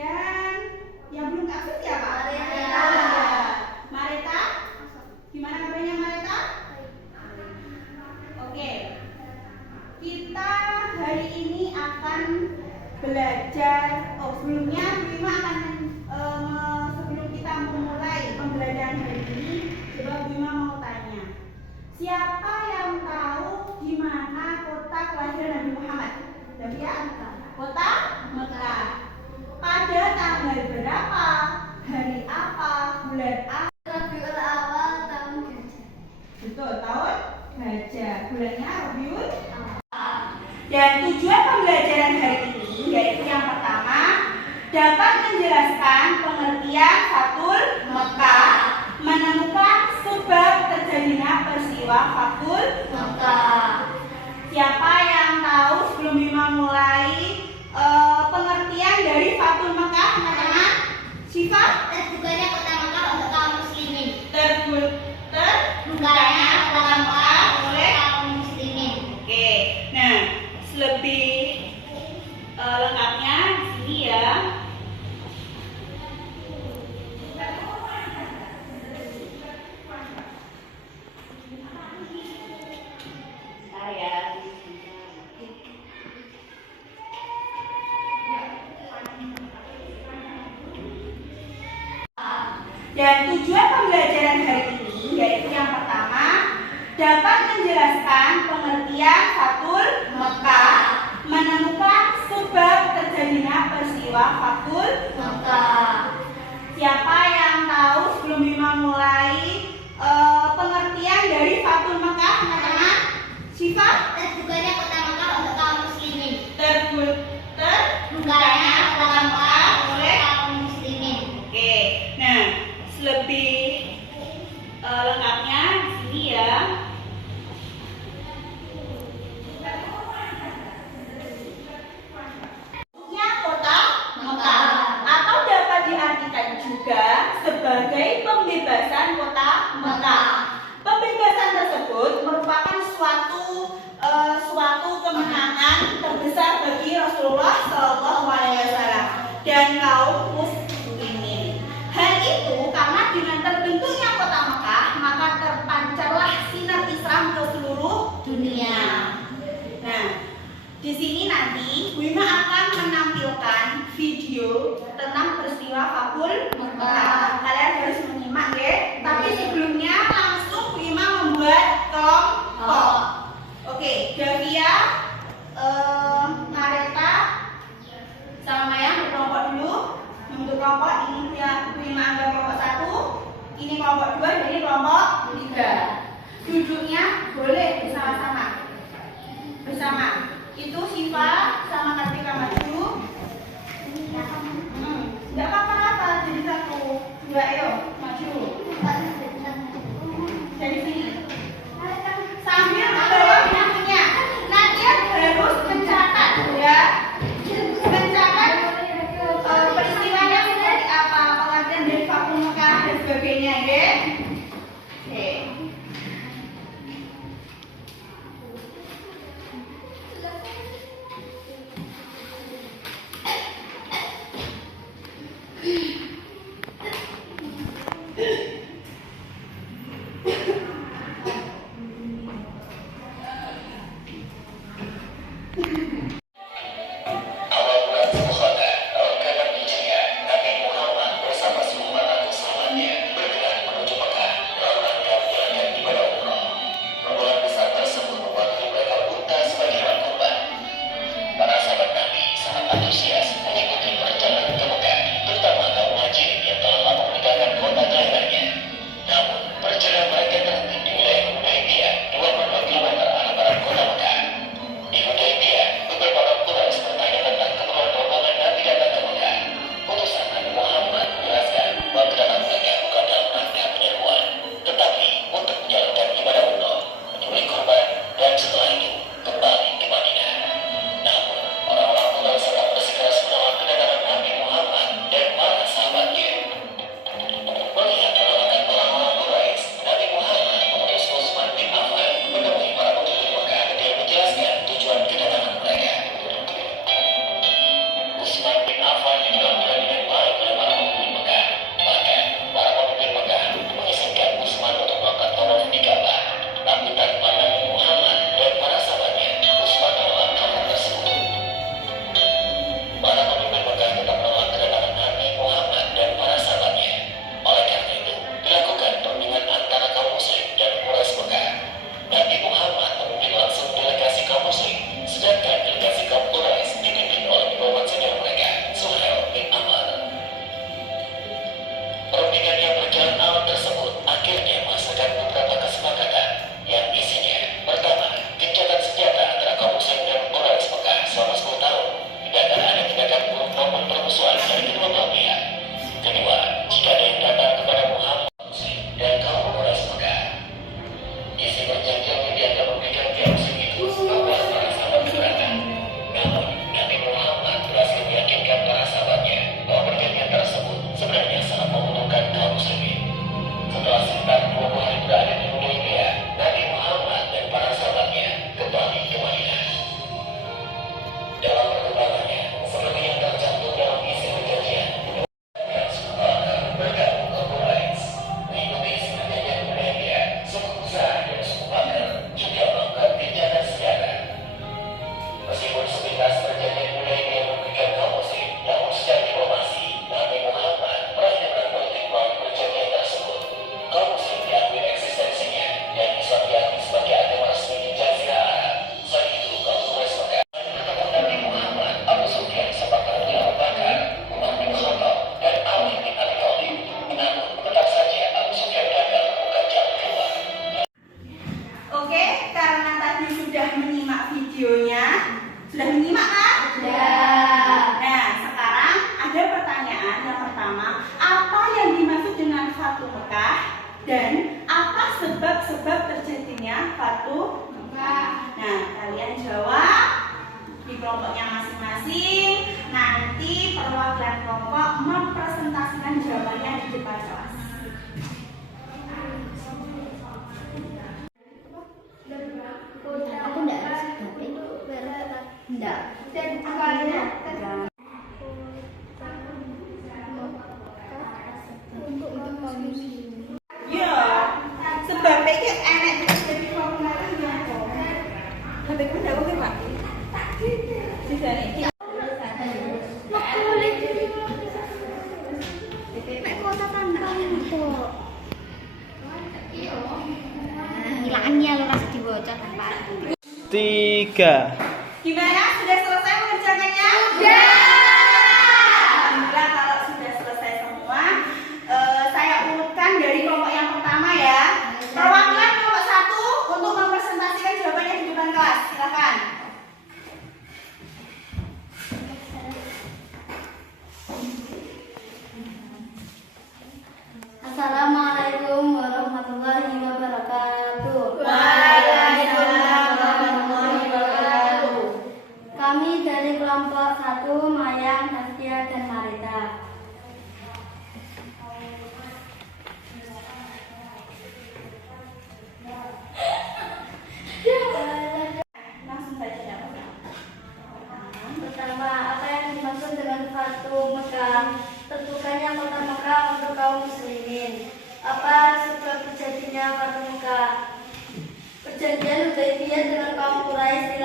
Kemudian yang belum aktif siapa? Mareta. Mareta. Gimana kabarnya Mareta? Oke. Kita hari ini akan belajar. Sebelumnya Bima akan sebelum kita memulai pembelajaran hari ini, coba Bima mau tanya. Siapa yang tahu di mana kota kelahiran Nabi Muhammad? Ya? Kota Mekah. Pada tanggal berapa? Hari apa? Bulan apa? Rabiul Awal tahun gajah. Betul, tahun gajah. Bulannya Rabiul Awal. Dan tujuan pembelajaran hari ini yaitu yang pertama, dapat menjelaskan pengertian Fathul Mekah, menemukan sebab terjadinya peristiwa Fathul Mekah. Siapa yang tahu sebelum Bima mulai pengertian dari Fathul Mekah, teman-teman? Syifa? Terbukanya kota Mekah untuk kaum muslimin. Terbukanya kota Mekah oleh kaum muslimin. Oke, nah lebih lengkapnya di sini ya. Bentar ya. Dan tujuan pembelajaran hari ini yaitu yang pertama, dapat menjelaskan pengertian Fathul Mekah, menemukan sebab terjadinya peristiwa Fathul Mekah. Siapa yang tahu sebelum Bima mulai pengertian dari Fathul Mekah, teman-teman? Syifa? Terbukanya kota Mekah untuk kaum muslimin. Terbukanya kota Mekah oleh kaum muslimin. Oke, nah lebih lengkapnya di sini ya. Kota Mekah atau dapat diartikan juga sebagai pembebasan kota Mekah. Pembebasan tersebut merupakan suatu kemenangan terbesar bagi Rasulullah SAW dan kaum muslimin. Hal itu karena dengan terbentuknya kota Mekah, maka terpancarlah sinar Islam ke seluruh dunia. Nah, di sini nanti Bima akan menampilkan video tentang peristiwa Fathul Mekah. Kalian harus menyimak ya. Tapi sebelumnya langsung Bima membuat kelompok. Oke, Davia, Mareta, sama Maya berkelompok dulu. Membentuk kelompok ini Bima anggap kelompok 1, ini kelompok 2, dan ini kelompok 3. Duduknya boleh bersama-sama. Bersama. Itu Syifa sama Kartika maju. Enggak apa-apa, jadi satu. Dua, ayo maju. Dari sini. Sambil membawa penyanyinya. Nadia harus mencatat ya. Mencatat peristiwanya seperti apa, pengertian dari Fathul Mekah dan sebagainya ya. Oke. pertanyaan. Yang pertama, apa yang dimaksud dengan Fatu Mekah dan apa sebab-sebab terjadinya Fatu Mekah? Nah, kalian jawab di kelompoknya masing-masing. Nanti perwakilan kelompok mempresentasikan jawabannya di depan kelas. Aku enggak harus enggak. Dan awalnya ya, sebabnya itu enak jadi formulasi yang kok. Tapi aku enggak oke, Pak. Bisa nih. Hilangnya lo kasih dibocor Pak. 3. Gimana? Sudah selesai mengerjakannya? Sudah. Alhamdulillah kalau sudah selesai semua. Saya urutkan dari kelompok yang pertama ya. Perwakilan kelompok 1 untuk mempresentasikan jawabannya di depan kelas. Silakan. Assalamualaikum warahmatullahi wabarakatuh. Waalaikumsalam warahmatullahi wabarakatuh. Kami dari kelompok 1 Mayang, Taskia, dan Marita. Langsung saja jawab. Pertama, apa yang dimaksud dengan Fatu Mekah? Tentukannya kota Mekah untuk kaum muslimin. Apa sebab terjadinya Fatu Mekah? Perjanjian Hudaybiyah dengan kaum Quraisy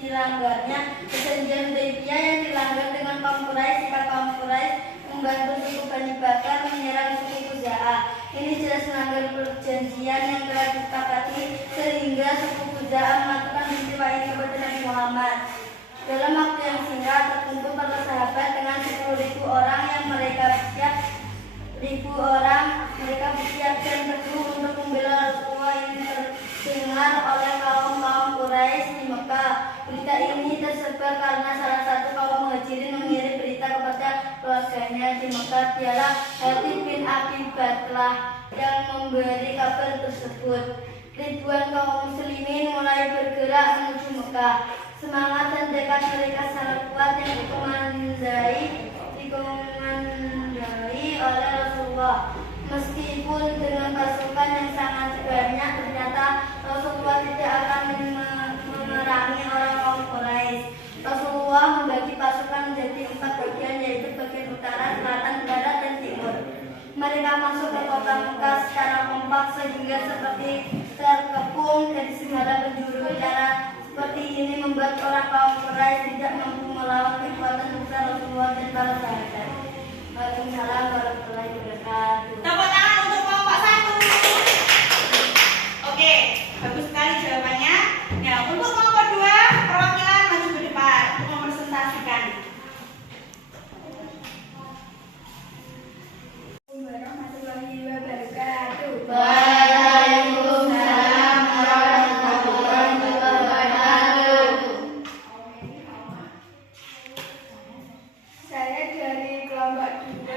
dilanggarnya. Perjanjian Hudaybiyah yang dilanggar dengan kaum Quraisy jika kaum Quraisy membantu suku Bani Bakar menyerang suku Khuza'ah. Ini jelas melanggar perjanjian yang telah disepakati sehingga suku Khuza'ah melakukan peristiwa ini kepada Nabi Muhammad. Dalam waktu yang singkat terkumpul para sahabat dengan 10.000 orang yang mereka bersiap dan teguh untuk membela Rasulullah. Ini terdengar oleh kaum Quraisy di Mekah. Berita ini tersebar karena salah satu kaum Muhajirin mengirim berita kepada keluarganya di Mekah. Dialah Hatib bin Abi Baltah yang memberi kabar tersebut. Ribuan kaum muslimin mulai bergerak menuju Mekah. Semangat dan tekad mereka sangat kuat yang dikomandai oleh Rasulullah. Meskipun dengan pasukan yang sangat banyak, ternyata Rasulullah tidak akan memerangi orang kaum Quraisy. Rasulullah membagi pasukan menjadi 4 bagian, yaitu bagian utara, selatan, barat, dan timur. Mereka masuk ke kota Mekah secara kompak sehingga seperti terkepung dari segala penjuru. Cara seperti ini membuat orang kaum Quraisy tidak mampu melawan kekuatan besar Rasulullah dan para sahabat. Waalaikumsalam warahmatullahi wabarakatuh. Tepuk tangan untuk kelompok 1. Oke, bagus sekali jawabannya. Ya, untuk kelompok 2, perwakilan maju ke depan untuk mempresentasikan. Warahmatullahi wabarakatuh. Waalaikumsalam warahmatullahi wabarakatuh. Saya dari kelompok 2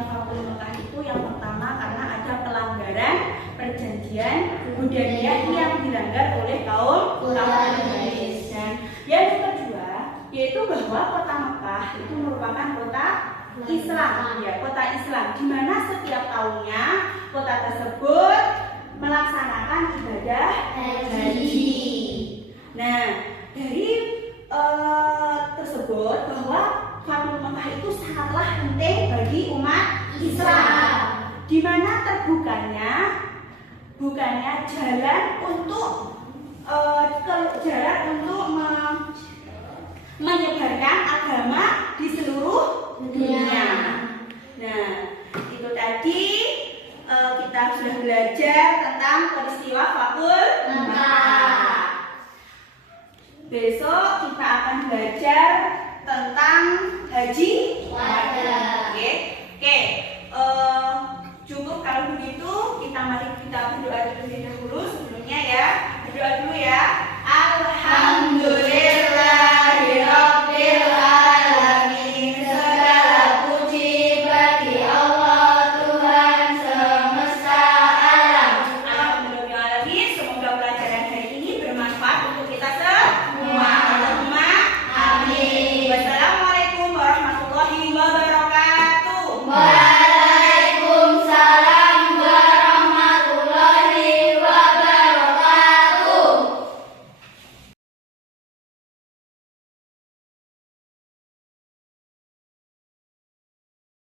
terbentuknya Fathul Mekah itu yang pertama karena ada pelanggaran perjanjian Hudaybiyah yang dilanggar oleh kaum Quraisy. Dan yang kedua yaitu bahwa kota Mekah itu merupakan kota Islam, ya, kota Islam, di mana setiap tahunnya kota tersebut melaksanakan ibadah haji. Nah, dari tersebut bahwa Fathul Mekah itu sangatlah penting bagi umat Islam, di mana terbukanya bukannya jalan untuk menyebarkan agama di seluruh dunia. Nah, itu tadi kita sudah belajar tentang peristiwa Fathul Mekah. Besok kita akan belajar tentang haji wada.